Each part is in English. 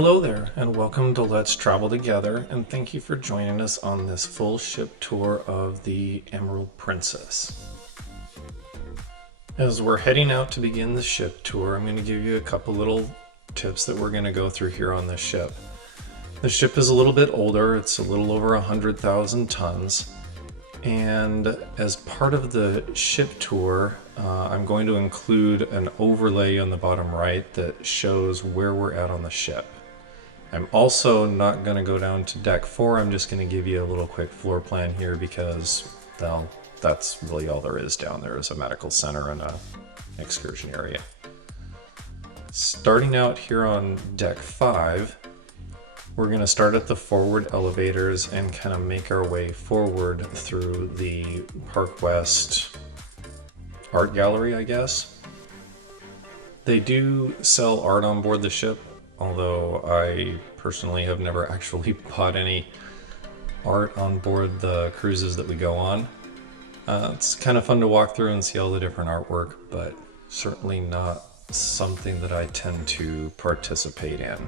Hello there, and welcome to Let's Travel Together, and thank you for joining us on this full ship tour of the Emerald Princess. As we're heading out to begin the ship tour, I'm going to give you a couple little tips that we're going to go through here on this ship. The ship is a little bit older, it's a little over 100,000 tons, and as part of the ship tour, I'm going to include an overlay on the bottom right that shows where we're at on the ship. I'm also not going to go down to deck 4, I'm just going to give you a little quick floor plan here because, well, that's really all there is down there is a medical center and an excursion area. Starting out here on deck 5, we're going to start at the forward elevators and kind of make our way forward through the Park West art gallery, I guess. They do sell art on board the ship, although I personally have never actually bought any art on board the cruises that we go on. It's kind of fun to walk through and see all the different artwork, but certainly not something that I tend to participate in.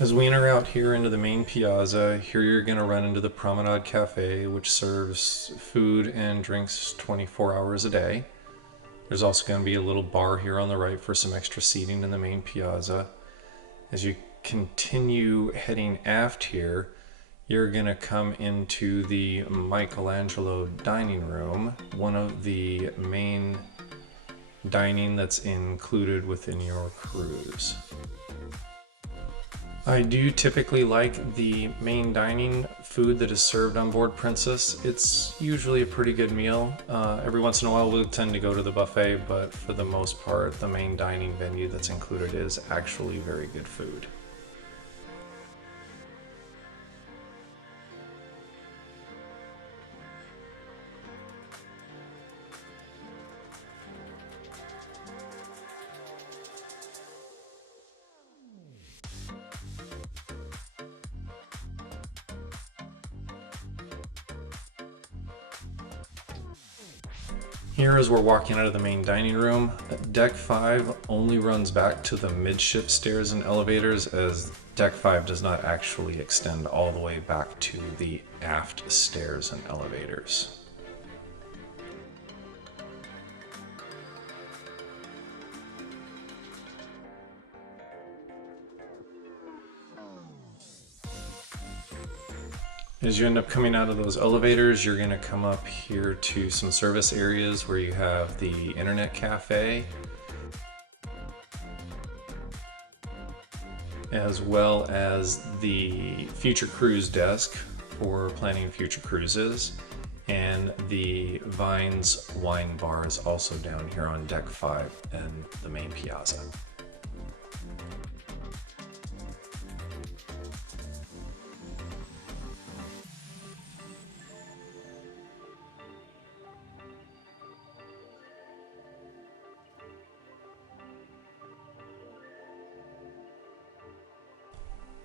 As we enter out here into the main piazza, here you're going to run into the Promenade Cafe, which serves food and drinks 24 hours a day. There's also going to be a little bar here on the right for some extra seating in the main piazza. As you continue heading aft here, you're going to come into the Michelangelo dining room, one of the main dining that's included within your cruise. I do typically like the main dining food that is served on board Princess. It's usually a pretty good meal. Every once in a while we'll tend to go to the buffet, but for the most part the main dining venue that's included is actually very good food. Here as we're walking out of the main dining room, deck 5 only runs back to the midship stairs and elevators, as deck 5 does not actually extend all the way back to the aft stairs and elevators. As you end up coming out of those elevators, you're going to come up here to some service areas where you have the internet cafe, as well as the future cruise desk for planning future cruises, and the Vines wine bar is also down here on deck 5 and the main piazza.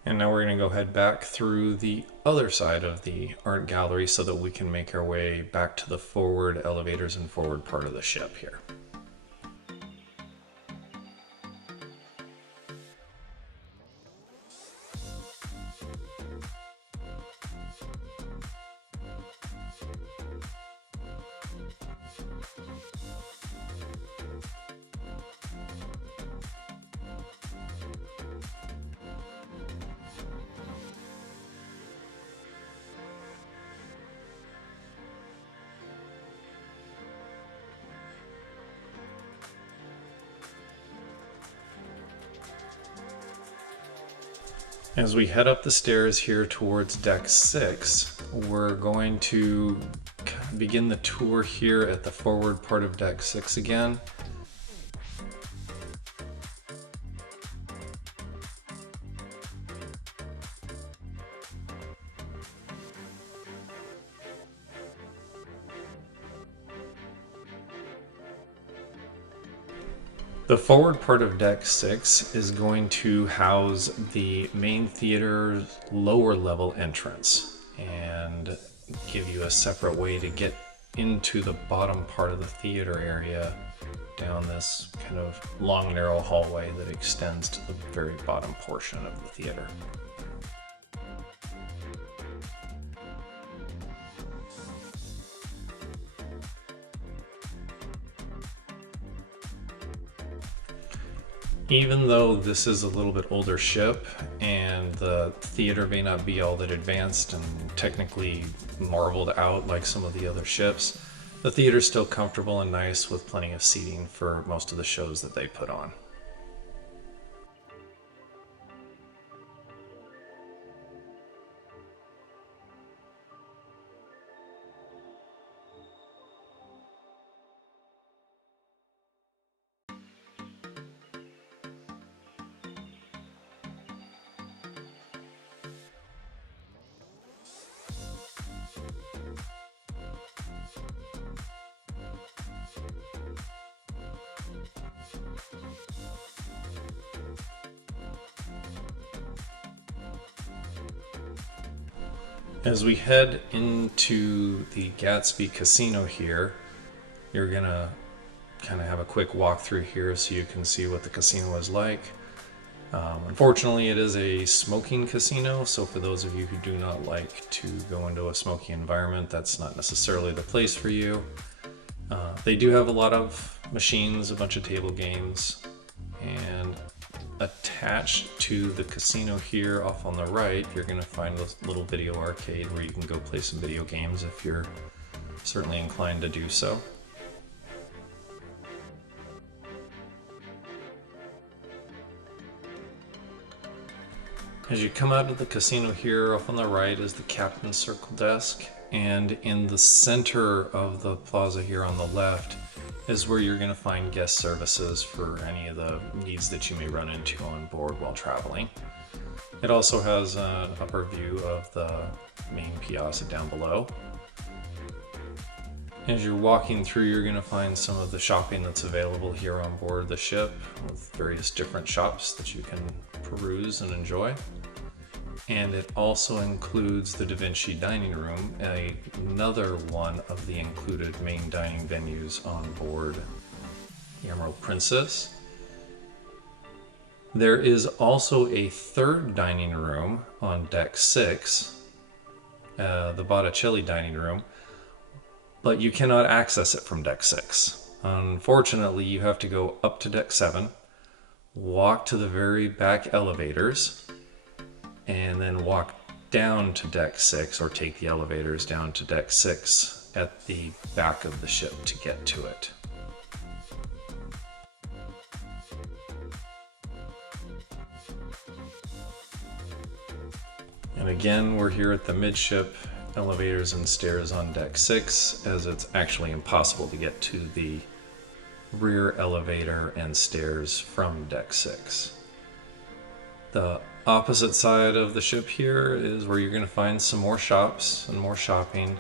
And now we're going to go head back through the other side of the art gallery so that we can make our way back to the forward elevators and forward part of the ship here. As we head up the stairs here towards deck 6, we're going to begin the tour here at the forward part of deck 6 again. The forward part of deck 6 is going to house the main theater's lower level entrance and give you a separate way to get into the bottom part of the theater area down this kind of long, narrow hallway that extends to the very bottom portion of the theater. Even though this is a little bit older ship and the theater may not be all that advanced and technically marveled out like some of the other ships, the theater is still comfortable and nice with plenty of seating for most of the shows that they put on. As we head into the Gatsby Casino here, you're gonna kind of have a quick walk through here so you can see what the casino is like. Unfortunately, it is a smoking casino, so for those of you who do not like to go into a smoky environment, that's not necessarily the place for you. They do have a lot of machines, a bunch of table games, and attached to the casino here off on the right, you're going to find a little video arcade where you can go play some video games if you're certainly inclined to do so. As you come out of the casino here, off on the right is the captain's circle desk, and in the center of the plaza here on the left is where you're going to find guest services for any of the needs that you may run into on board while traveling. It also has an upper view of the main piazza down below. As you're walking through, you're going to find some of the shopping that's available here on board the ship, with various different shops that you can peruse and enjoy. And it also includes the Da Vinci dining room, another one of the included main dining venues on board the Emerald Princess. There is also a third dining room on deck 6, the Botticelli dining room, but you cannot access it from deck 6. Unfortunately, you have to go up to deck 7, walk to the very back elevators, and then walk down to deck 6, or take the elevators down to deck 6 at the back of the ship to get to it. And again, we're here at the midship elevators and stairs on deck 6, as it's actually impossible to get to the rear elevator and stairs from deck 6. The opposite side of the ship here is where you're going to find some more shops and more shopping.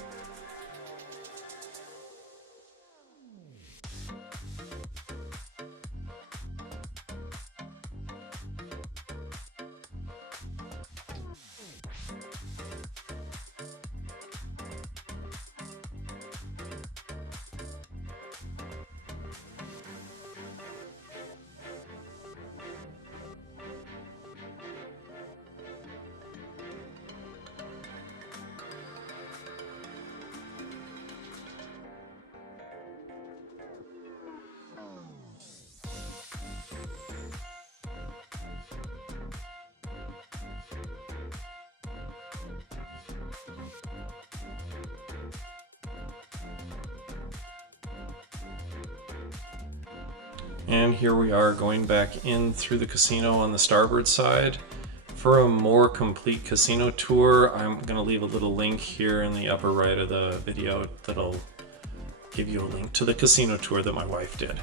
And here we are going back in through the casino on the starboard side. For a more complete casino tour, I'm going to leave a little link here in the upper right of the video that'll give you a link to the casino tour that my wife did.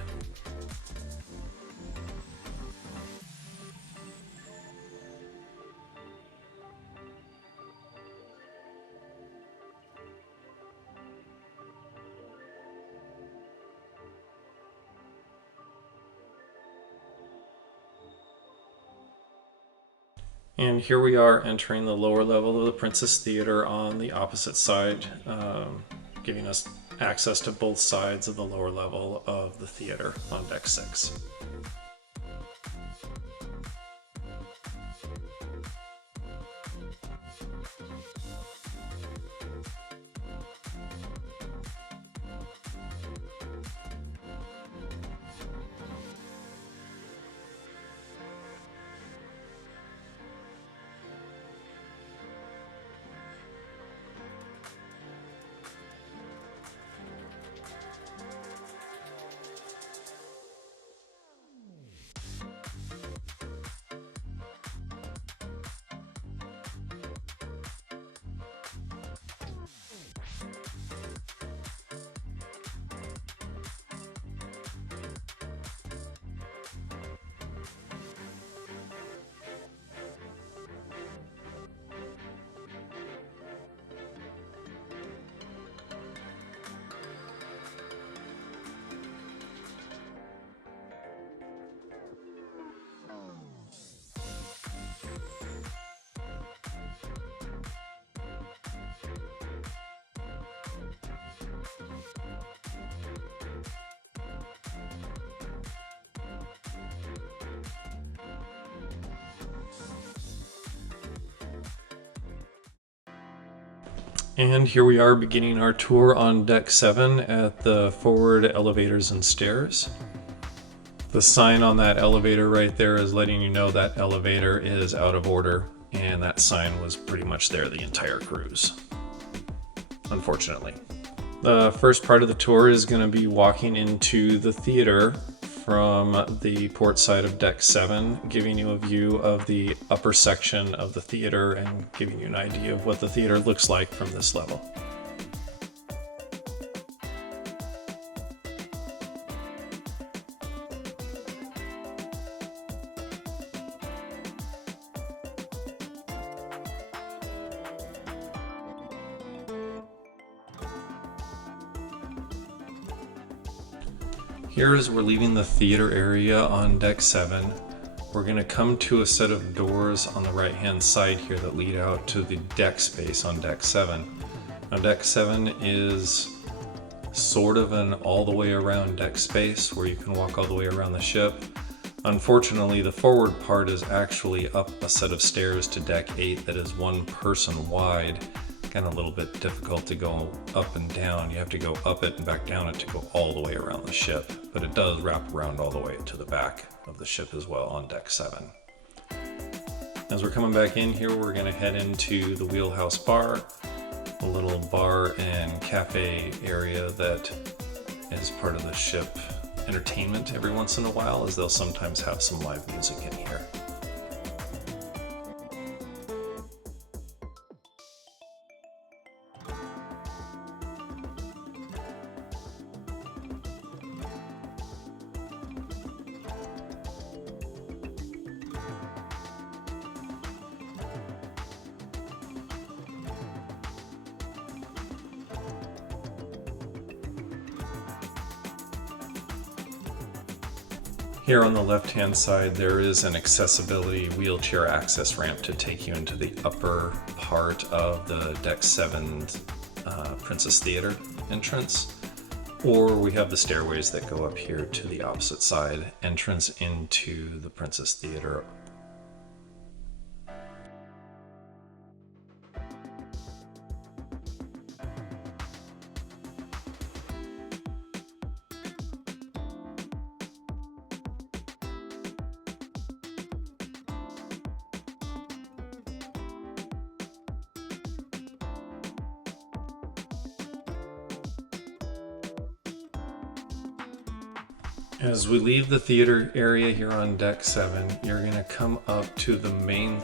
And here we are entering the lower level of the Princess Theater on the opposite side, giving us access to both sides of the lower level of the theater on deck 6. And here we are beginning our tour on deck 7 at the forward elevators and stairs. The sign on that elevator right there is letting you know that elevator is out of order, and that sign was pretty much there the entire cruise, unfortunately. The first part of the tour is going to be walking into the theater from the port side of deck 7, giving you a view of the upper section of the theater and giving you an idea of what the theater looks like from this level. Here as we're leaving the theater area on deck 7, we're going to come to a set of doors on the right hand side here that lead out to the deck space on deck 7. Now deck 7 is sort of an all the way around deck space where you can walk all the way around the ship. Unfortunately, the forward part is actually up a set of stairs to deck 8 that is one person wide. Kind of a little bit difficult to go up and down. You have to go up it and back down it to go all the way around the ship, but it does wrap around all the way to the back of the ship as well on deck 7. As we're coming back in here, we're going to head into the wheelhouse bar, a little bar and cafe area that is part of the ship entertainment every once in a while, as they'll sometimes have some live music in here. Here on the left-hand side, there is an accessibility wheelchair access ramp to take you into the upper part of the Deck 7 Princess Theater entrance. Or we have the stairways that go up here to the opposite side, entrance into the Princess Theater. As we leave the theater area here on Deck 7, you're going to come up to the main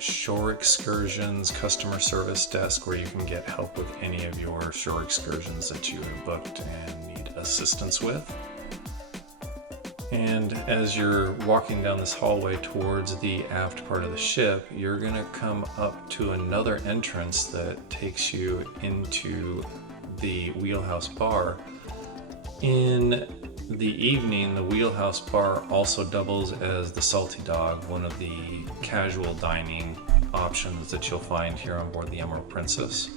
shore excursions customer service desk where you can get help with any of your shore excursions that you have booked and need assistance with. And as you're walking down this hallway towards the aft part of the ship, you're going to come up to another entrance that takes you into the wheelhouse bar. In the evening, the Wheelhouse Bar also doubles as the Salty Dog, one of the casual dining options that you'll find here on board the Emerald Princess.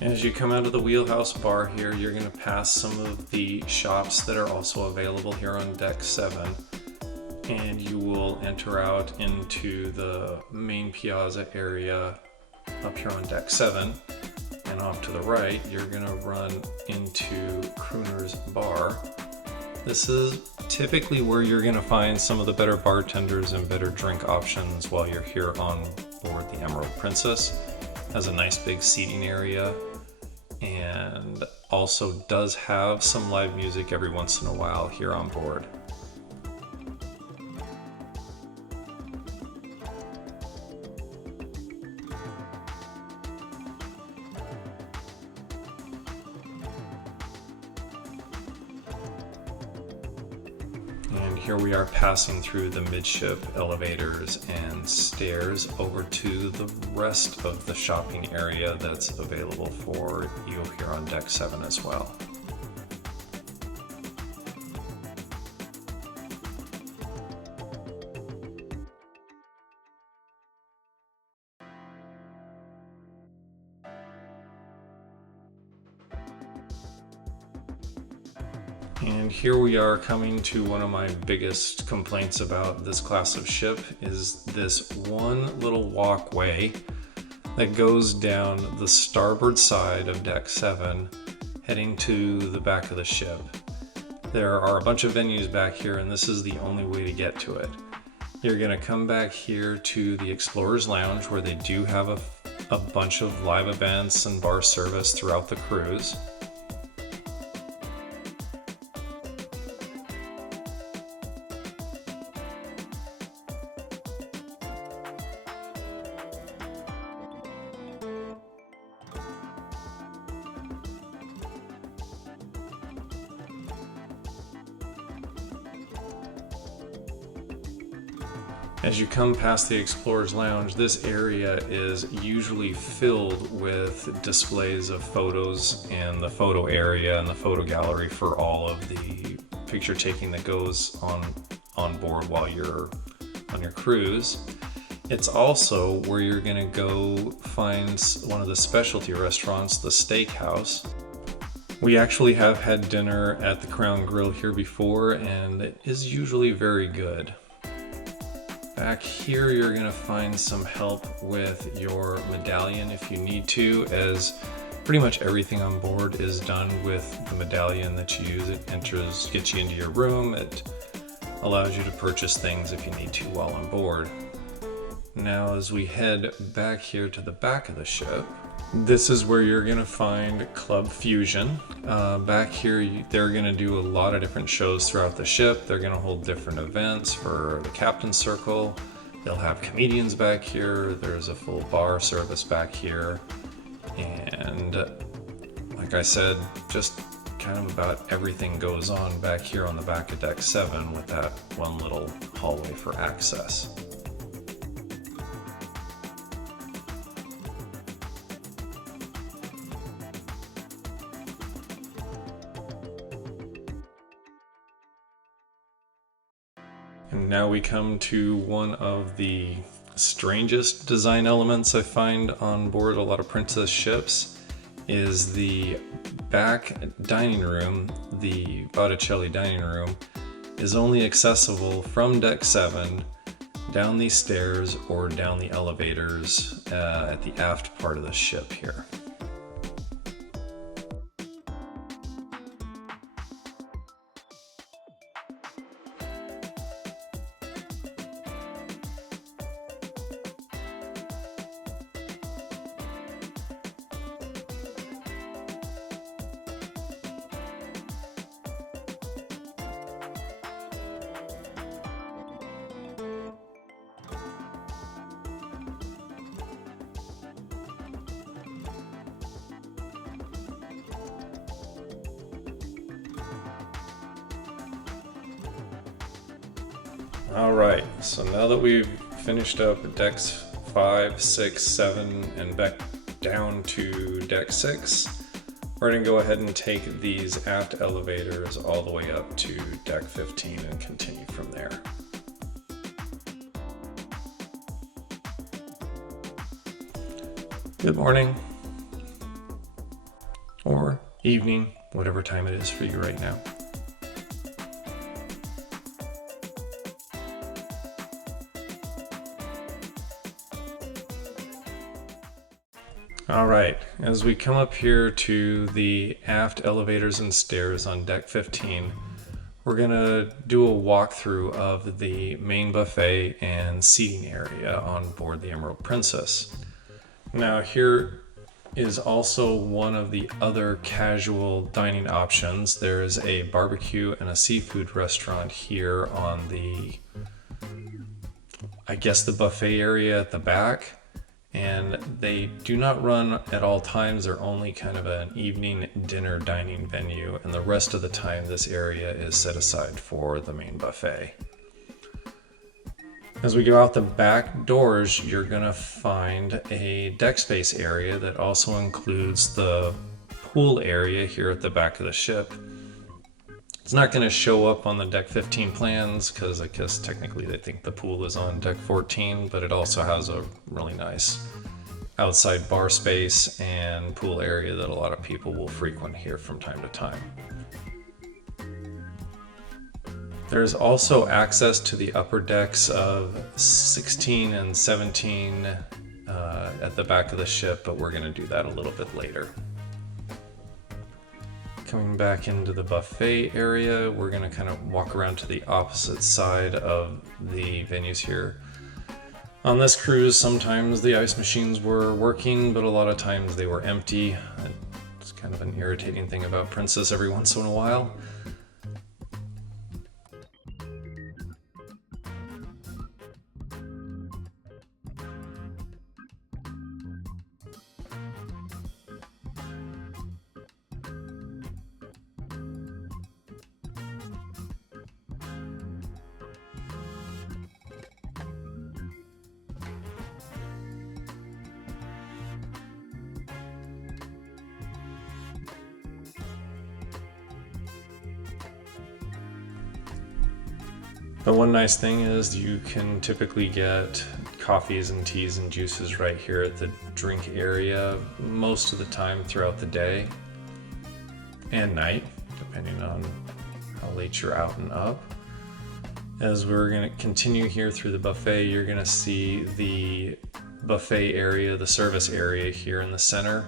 As you come out of the Wheelhouse Bar here, you're going to pass some of the shops that are also available here on Deck 7. And you will enter out into the main piazza area up here on Deck 7. And off to the right, you're going to run into Crooner's Bar. This is typically where you're going to find some of the better bartenders and better drink options while you're here on board the Emerald Princess. It has a nice big seating area and also does have some live music every once in a while here on board. And here we are passing through the midship elevators and stairs over to the rest of the shopping area that's available for you here on Deck 7 as well. And here we are coming to one of my biggest complaints about this class of ship is this one little walkway that goes down the starboard side of Deck 7 heading to the back of the ship. There are a bunch of venues back here and this is the only way to get to it. You're going to come back here to the Explorer's Lounge where they do have a bunch of live events and bar service throughout the cruise. As you come past the Explorer's Lounge, this area is usually filled with displays of photos and the photo area and the photo gallery for all of the picture taking that goes on board while you're on your cruise. It's also where you're going to go find one of the specialty restaurants, the Steakhouse. We actually have had dinner at the Crown Grill here before and it is usually very good. Back here you're going to find some help with your medallion if you need to, as pretty much everything on board is done with the medallion that you use. It gets you into your room, it allows you to purchase things if you need to while on board. Now as we head back here to the back of the ship, this is where you're going to find Club Fusion. Back here they're going to do a lot of different shows throughout the ship. They're going to hold different events for the Captain's Circle. They'll have comedians back here. There's a full bar service back here. And like I said, just kind of about everything goes on back here on the back of Deck 7 with that one little hallway for access. And now we come to one of the strangest design elements I find on board a lot of Princess ships is the back dining room. The Botticelli dining room is only accessible from Deck 7 down these stairs or down the elevators at the aft part of the ship here. Alright, so now that we've finished up Decks 5, 6, 7, and back down to deck 6. We're going to go ahead and take these aft elevators all the way up to deck 15 and continue from there. Good morning, or evening, whatever time it is for you right now. All right, as we come up here to the aft elevators and stairs on deck 15, we're gonna do a walkthrough of the main buffet and seating area on board the Emerald Princess. Now here is also one of the other casual dining options. There is a barbecue and a seafood restaurant here on the, I guess, the buffet area at the back. And they do not run at all times. They're only kind of an evening dinner dining venue, and the rest of the time this area is set aside for the main buffet. As we go out the back doors, you're gonna find a deck space area that also includes the pool area here at the back of the ship. It's not gonna show up on the deck 15 plans because I guess technically they think the pool is on deck 14, but it also has a really nice outside bar space and pool area that a lot of people will frequent here from time to time. There's also access to the upper decks of 16 and 17 at the back of the ship, but we're going to do that a little bit later. Coming back into the buffet area, we're going to kind of walk around to the opposite side of the venues here. On this cruise, sometimes the ice machines were working, but a lot of times they were empty. It's kind of an irritating thing about Princess every once in a while. But one nice thing is you can typically get coffees and teas and juices right here at the drink area most of the time throughout the day and night, depending on how late you're out and up. As we're going to continue here through the buffet, you're going to see the buffet area, the service area here in the center.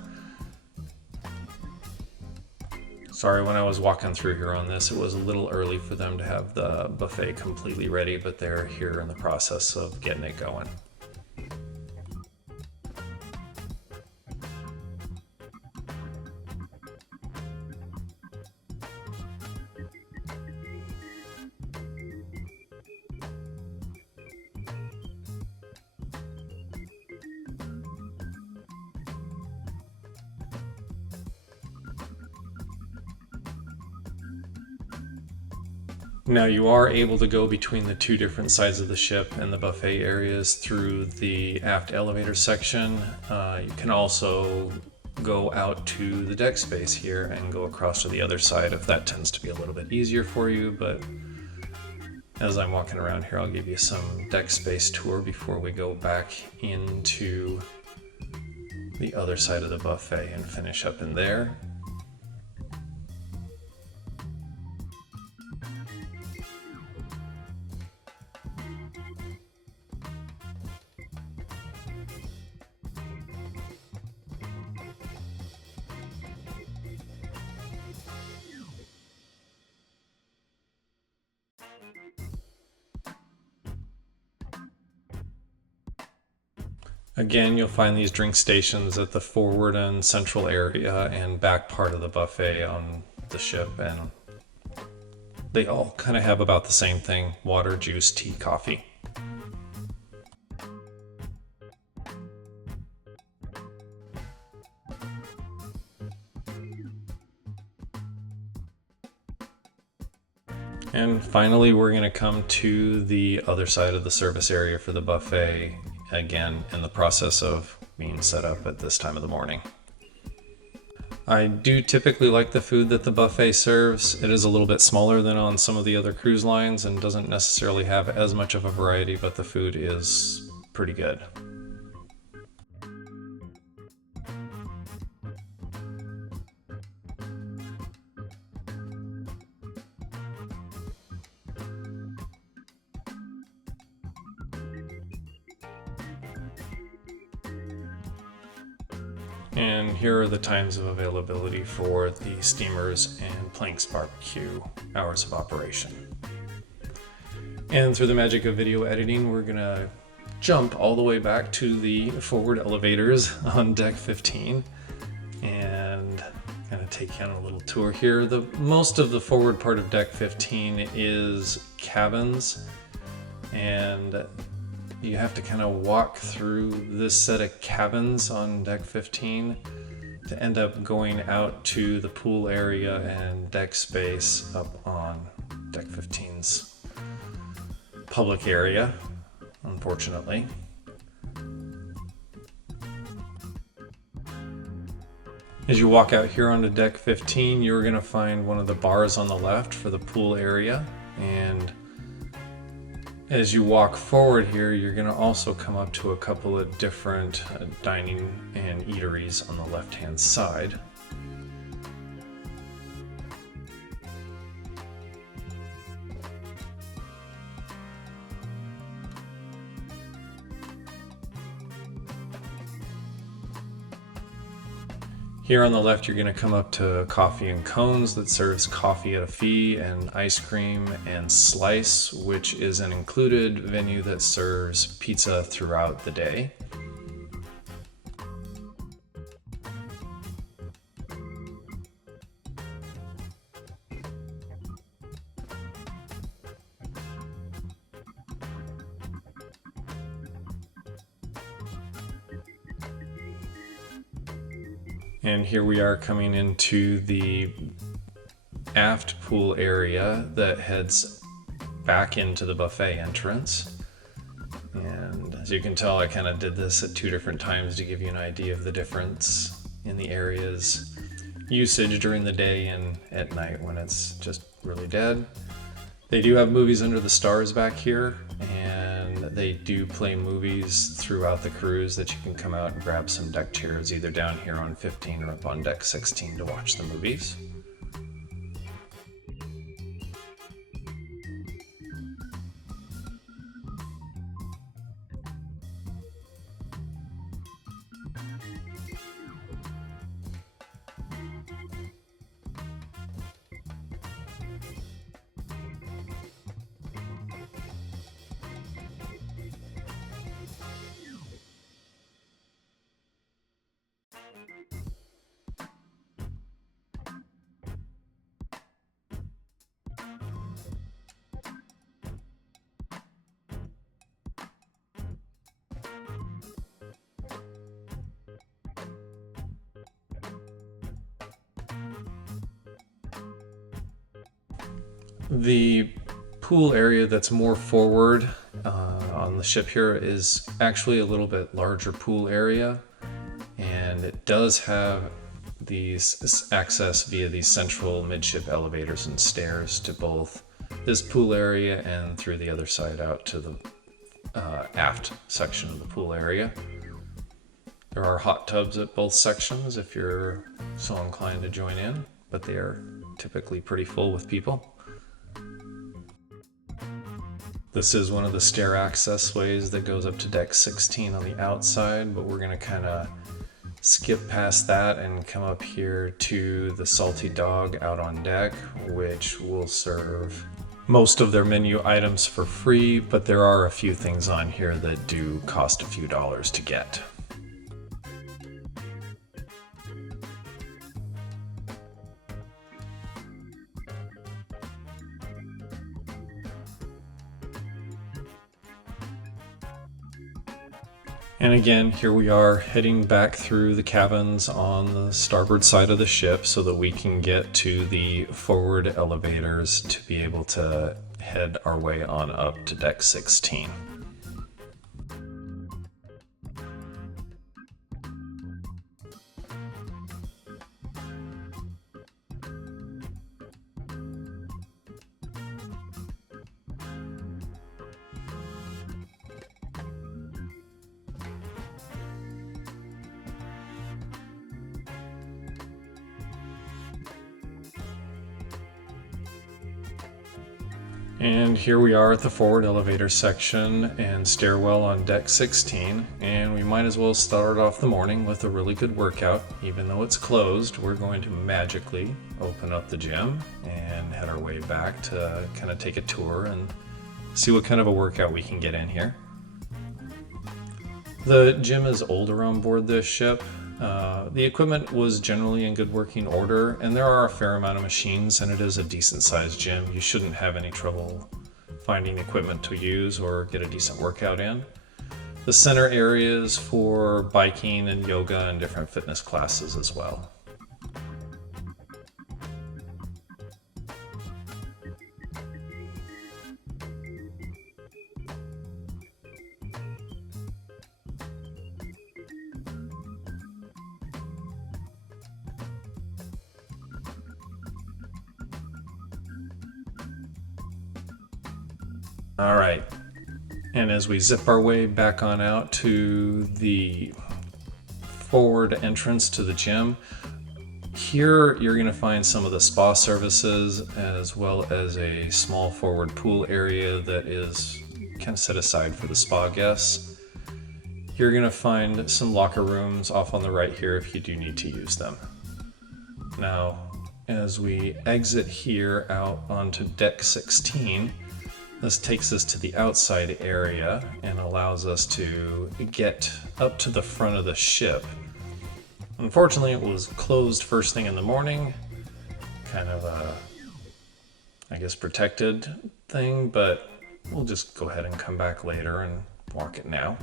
Sorry, when I was walking through here on this, it was a little early for them to have the buffet completely ready, but they're here in the process of getting it going. Now you are able to go between the two different sides of the ship and the buffet areas through the aft elevator section. You can also go out to the deck space here and go across to the other side if that tends to be a little bit easier for you, but as I'm walking around here, I'll give you some deck space tour before we go back into the other side of the buffet and finish up in there. Again, you'll find these drink stations at the forward and central area and back part of the buffet on the ship, and they all kind of have about the same thing: water, juice, tea, coffee. And finally, we're going to come to the other side of the service area for the buffet. again in the process of being set up at this time of the morning. I do typically like the food that the buffet serves. It is a little bit smaller than on some of the other cruise lines and doesn't necessarily have as much of a variety, but the food is pretty good. And here are the times of availability for the steamers and Planks Barbecue hours of operation. And through the magic of video editing, we're gonna jump all the way back to the forward elevators on deck 15 and kind of take you on a little tour here. Most of the forward part of deck 15 is cabins, and you have to kind of walk through this set of cabins on deck 15 to end up going out to the pool area and deck space up on deck 15's public area, unfortunately. As you walk out here onto deck 15, you're going to find one of the bars on the left for the pool area, and as you walk forward here, you're going to also come up to a couple of different dining and eateries on the left-hand side. Here on the left, you're going to come up to Coffee and Cones that serves coffee at a fee and ice cream and Slice, which is an included venue that serves pizza throughout the day. And here we are coming into the aft pool area that heads back into the buffet entrance. And as you can tell, I kind of did this at two different times to give you an idea of the difference in the area's usage during the day and at night when it's just really dead. They do have movies under the stars back here, and they do play movies throughout the cruise that you can come out and grab some deck chairs either down here on 15 or up on deck 16 to watch the movies. The pool area that's more forward on the ship here is actually a little bit larger pool area, and it does have these access via these central midship elevators and stairs to both this pool area and through the other side out to the aft section of the pool area. There are hot tubs at both sections if you're so inclined to join in, but they are typically pretty full with people. This is one of the stair access ways that goes up to deck 16 on the outside, but we're going to kind of skip past that and come up here to the Salty Dog out on deck, which will serve most of their menu items for free, but there are a few things on here that do cost a few dollars to get. And again, here we are heading back through the cabins on the starboard side of the ship so that we can get to the forward elevators to be able to head our way on up to deck 16. And here we are at the forward elevator section and stairwell on deck 16, and we might as well start off the morning with a really good workout. Even though it's closed, we're going to magically open up the gym and head our way back to kind of take a tour and see what kind of a workout we can get in here. The gym is older on board this ship. The equipment was generally in good working order, and there are a fair amount of machines, and it is a decent sized gym. You shouldn't have any trouble finding equipment to use or get a decent workout in. The center area is for biking and yoga and different fitness classes as well. All right, and as we zip our way back on out to the forward entrance to the gym, here you're going to find some of the spa services as well as a small forward pool area that is kind of set aside for the spa guests. You're going to find some locker rooms off on the right here if you do need to use them. Now, as we exit here out onto deck 16, this takes us to the outside area and allows us to get up to the front of the ship. Unfortunately, it was closed first thing in the morning, kind of a, I guess, protected thing, but we'll just go ahead and come back later and walk it now.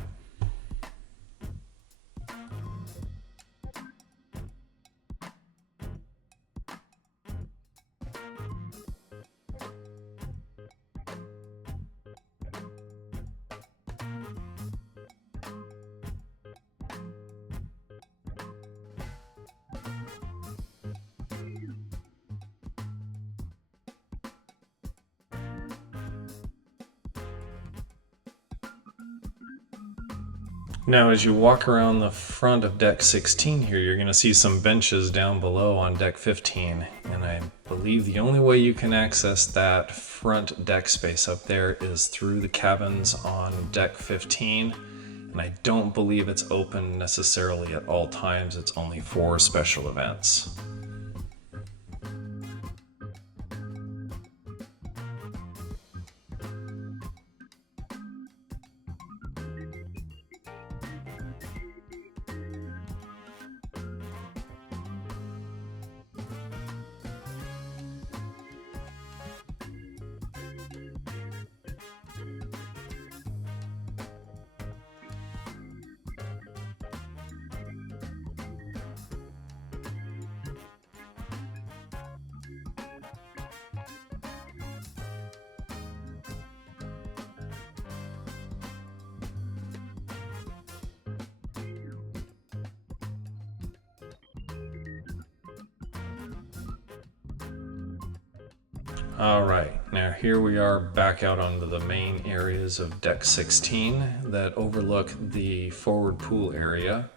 Now, as you walk around the front of deck 16 here, you're going to see some benches down below on deck 15. And I believe the only way you can access that front deck space up there is through the cabins on deck 15. And I don't believe it's open necessarily at all times. It's only for special events. All right, now here we are back out onto the main areas of deck 16 that overlook the forward pool area.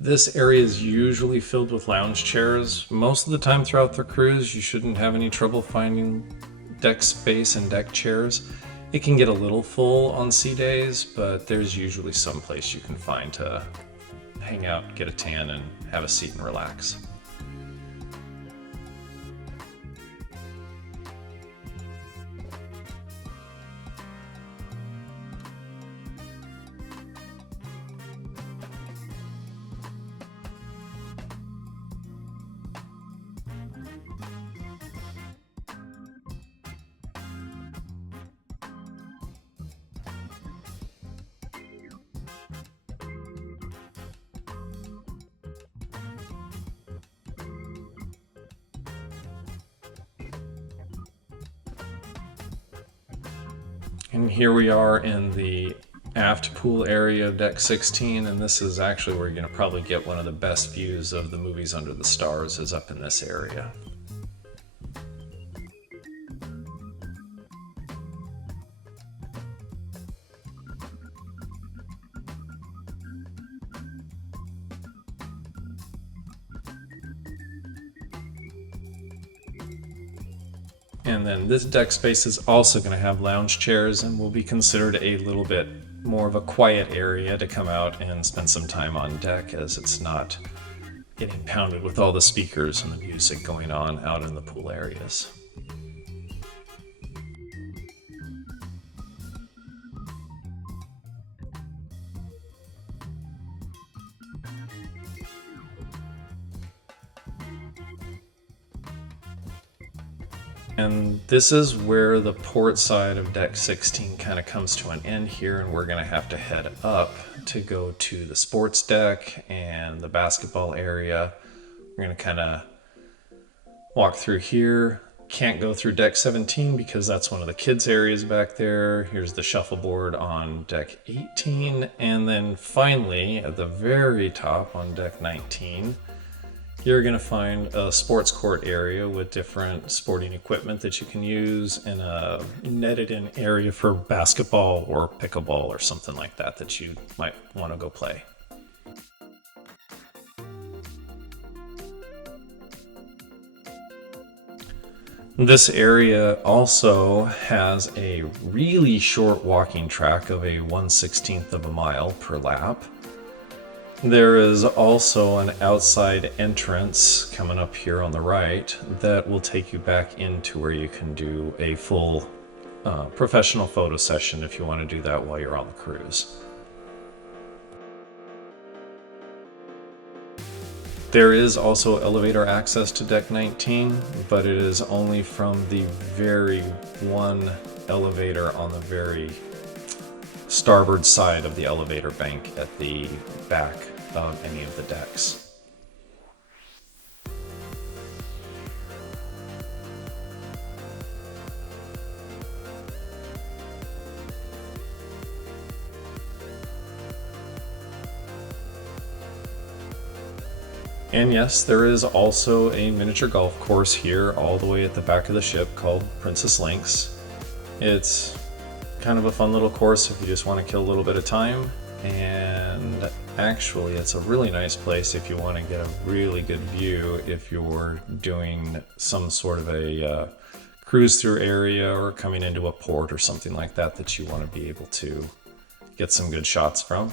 This area is usually filled with lounge chairs. Most of the time throughout the cruise, you shouldn't have any trouble finding deck space and deck chairs. It can get a little full on sea days, but there's usually some place you can find to hang out, get a tan, and have a seat and relax. And here we are in the aft pool area of deck 16, and this is actually where you're going to probably get one of the best views of the movies Under the Stars, is up in this area. And then this deck space is also going to have lounge chairs and will be considered a little bit more of a quiet area to come out and spend some time on deck, as it's not getting pounded with all the speakers and the music going on out in the pool areas. And this is where the port side of deck 16 kind of comes to an end here, and we're going to have to head up to go to the sports deck and the basketball area. We're going to kind of walk through here. Can't go through deck 17 because that's one of the kids' areas back there. Here's the shuffleboard on deck 18. And then finally, at the very top on deck 19, you're going to find a sports court area with different sporting equipment that you can use, and a netted in area for basketball or pickleball or something like that that you might want to go play. This area also has a really short walking track of a 1/16 of a mile per lap. There is also an outside entrance coming up here on the right that will take you back into where you can do a full professional photo session if you want to do that while you're on the cruise. There is also elevator access to deck 19, but it is only from the very one elevator on the very starboard side of the elevator bank at the back of any of the decks. And yes, there is also a miniature golf course here all the way at the back of the ship called Princess Links. It's kind of a fun little course if you just want to kill a little bit of time, and actually it's a really nice place if you want to get a really good view if you're doing some sort of a cruise through area or coming into a port or something like that that you want to be able to get some good shots from.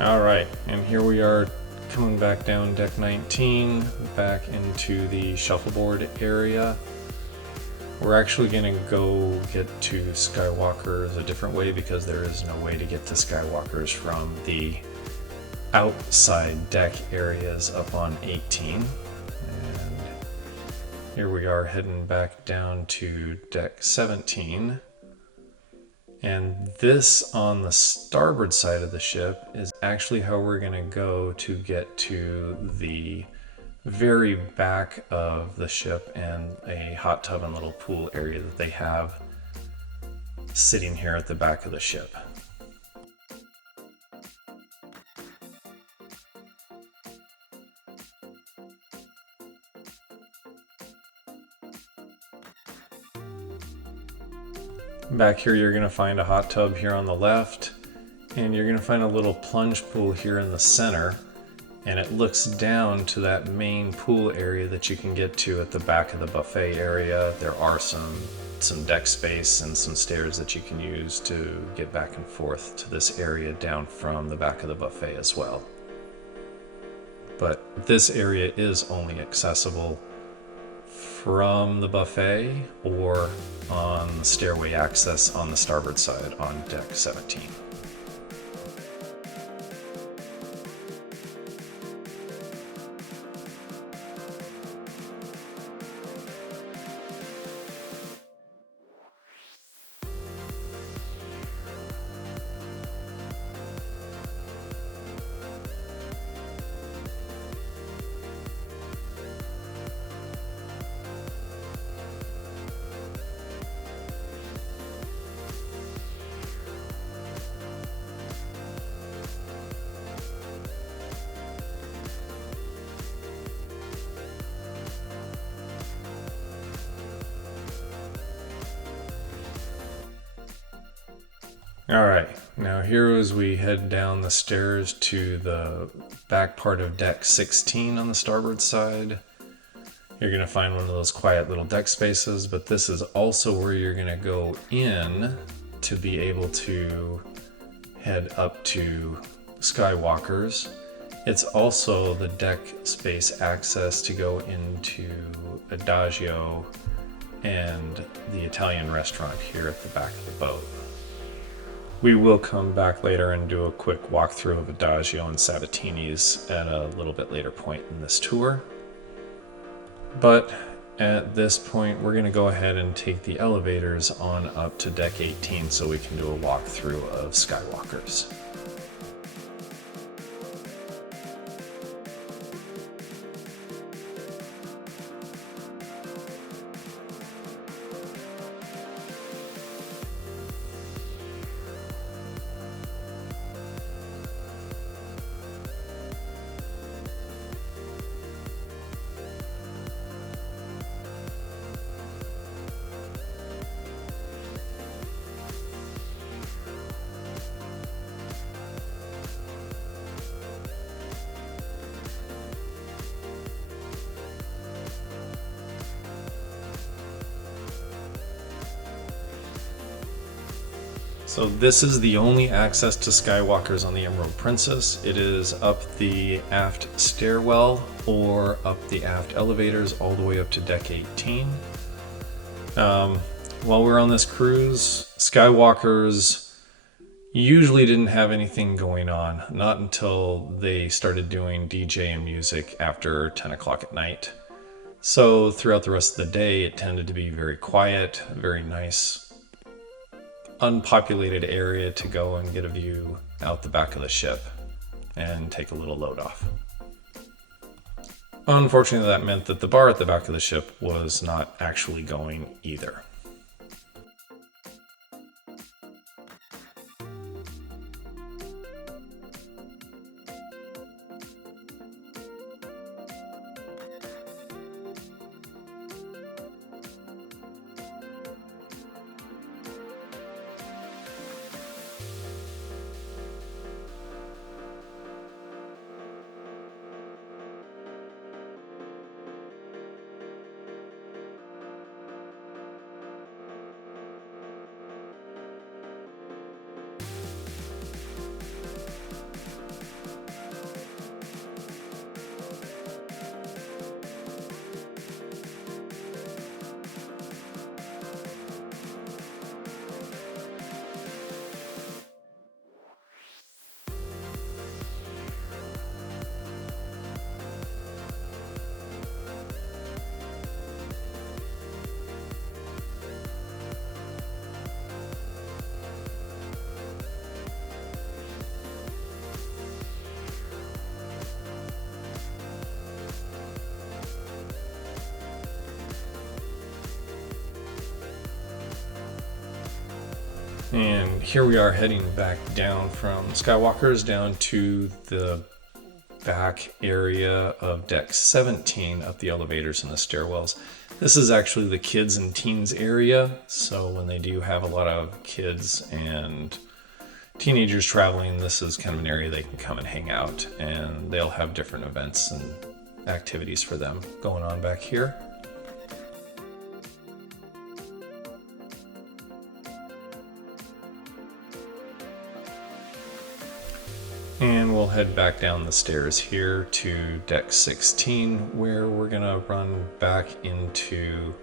Alright, and here we are coming back down deck 19, back into the shuffleboard area. We're actually going to go get to Skywalkers a different way because there is no way to get to Skywalkers from the outside deck areas up on 18. And here we are heading back down to deck 17. And this on the starboard side of the ship is actually how we're going to go to get to the very back of the ship and a hot tub and little pool area that they have sitting here at the back of the ship. Back here you're going to find a hot tub here on the left, and you're going to find a little plunge pool here in the center. and it looks down to that main pool area that you can get to at the back of the buffet area. There are some deck space and some stairs that you can use to get back and forth to this area down from the back of the buffet as well. But this area is only accessible from the buffet or on the stairway access on the starboard side on deck 17. Alright, now here as we head down the stairs to the back part of deck 16 on the starboard side, you're going to find one of those quiet little deck spaces, but this is also where you're going to go in to be able to head up to Skywalker's. It's also the deck space access to go into Adagio and the Italian restaurant here at the back of the boat. We will come back later and do a quick walkthrough of Adagio and Sabatini's at a little bit later point in this tour. But at this point, we're going to go ahead and take the elevators on up to deck 18 so we can do a walkthrough of Skywalker's. So this is the only access to Skywalker's on the Emerald Princess. It is up the aft stairwell or up the aft elevators all the way up to deck 18. While we're on this cruise, Skywalker's usually didn't have anything going on, not until they started doing DJ and music after 10 o'clock at night. So throughout the rest of the day, it tended to be very quiet, very nice, unpopulated area to go and get a view out the back of the ship and take a little load off. Unfortunately, that meant that the bar at the back of the ship was not actually going either. And here we are heading back down from Skywalker's down to the back area of deck 17 up the elevators and the stairwells. This is actually the kids and teens area, so when they do have a lot of kids and teenagers traveling, this is kind of an area they can come and hang out, and they'll have different events and activities for them going on back here. And we'll head back down the stairs here to deck 16, where we're gonna run back into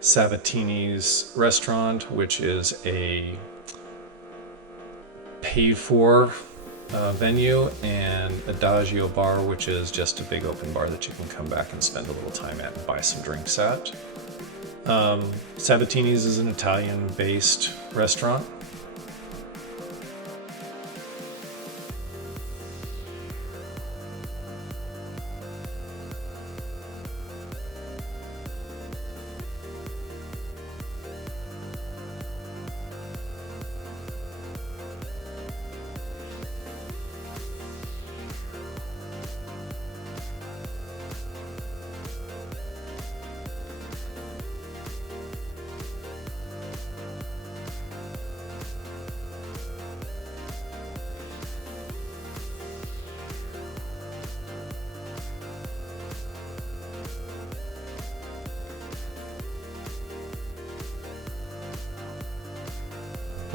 Sabatini's restaurant, which is a paid for venue, and Adagio bar, which is just a big open bar that you can come back and spend a little time at and buy some drinks at. Sabatini's is an Italian based restaurant.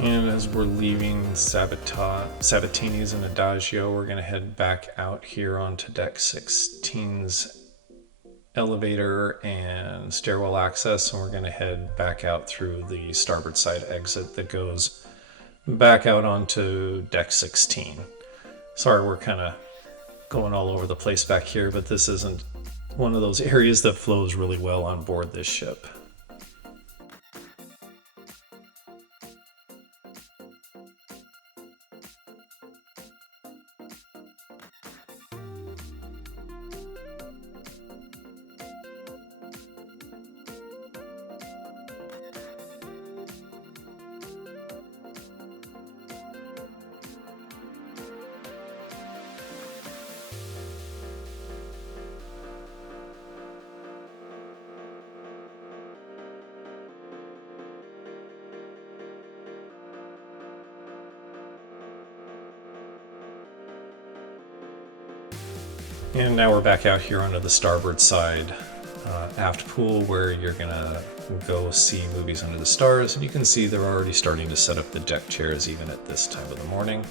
And as we're leaving Sabatini's and Adagio, we're going to head back out here onto deck 16's elevator and stairwell access, and we're going to head back out through the starboard side exit that goes back out onto deck 16. Sorry, we're kind of going all over the place back here, but this isn't one of those areas that flows really well on board this ship. And now we're back out here onto the starboard side aft pool, where you're gonna go see movies under the stars, and you can see they're already starting to set up the deck chairs even at this time of the morning.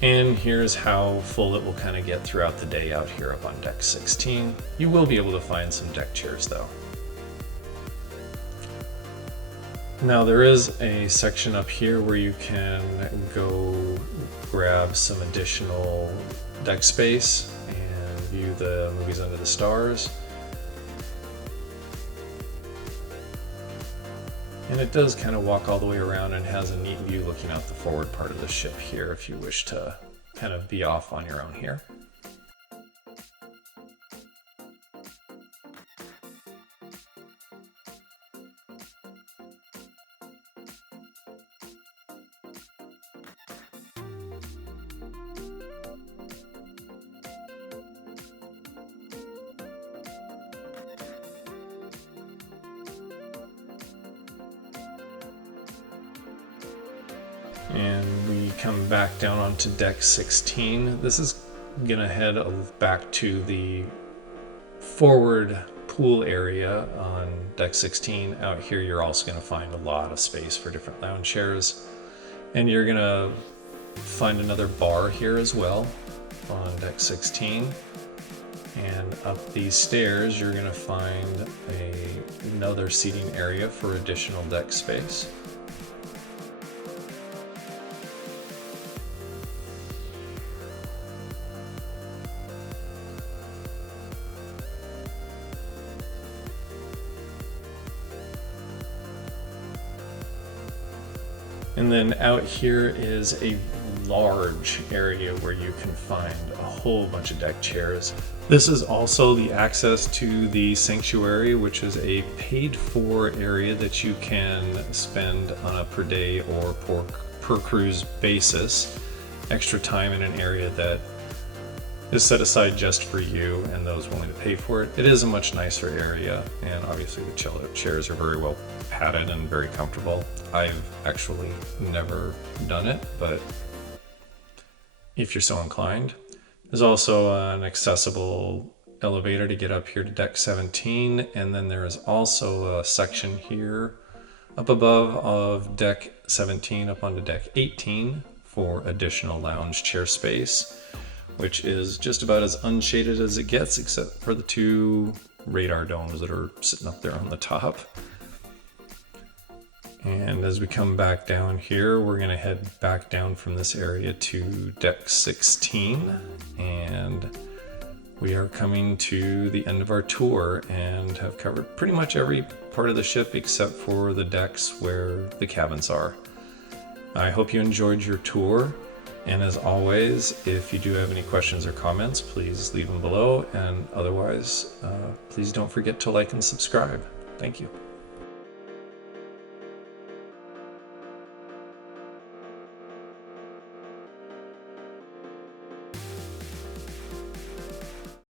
And here's how full it will kind of get throughout the day out here up on deck 16. You will be able to find some deck chairs though. Now there is a section up here where you can go grab some additional deck space and view the movies under the stars. And it does kind of walk all the way around and has a neat view looking out the forward part of the ship here if you wish to kind of be off on your own here. And we come back down onto deck 16. This is gonna head back to the forward pool area on deck 16. Out here you're also gonna find a lot of space for different lounge chairs, and you're gonna find another bar here as well on deck 16. And up these stairs you're gonna find another seating area for additional deck space. And then out here is a large area where you can find a whole bunch of deck chairs. This is also the access to the sanctuary, which is a paid for area that you can spend on a per day or per cruise basis. Extra time in an area that is set aside just for you and those willing to pay for it. It is a much nicer area, and obviously the chairs are very well padded and very comfortable. I've actually never done it, but if you're so inclined. There's also an accessible elevator to get up here to deck 17, and then there is also a section here up above of deck 17 up onto deck 18 for additional lounge chair space, which is just about as unshaded as it gets, except for the two radar domes that are sitting up there on the top. And as we come back down here, we're going to head back down from this area to deck 16, and we are coming to the end of our tour and have covered pretty much every part of the ship except for the decks where the cabins are. I hope you enjoyed your tour, and as always, if you do have any questions or comments, please leave them below, and otherwise, please don't forget to like and subscribe. Thank you.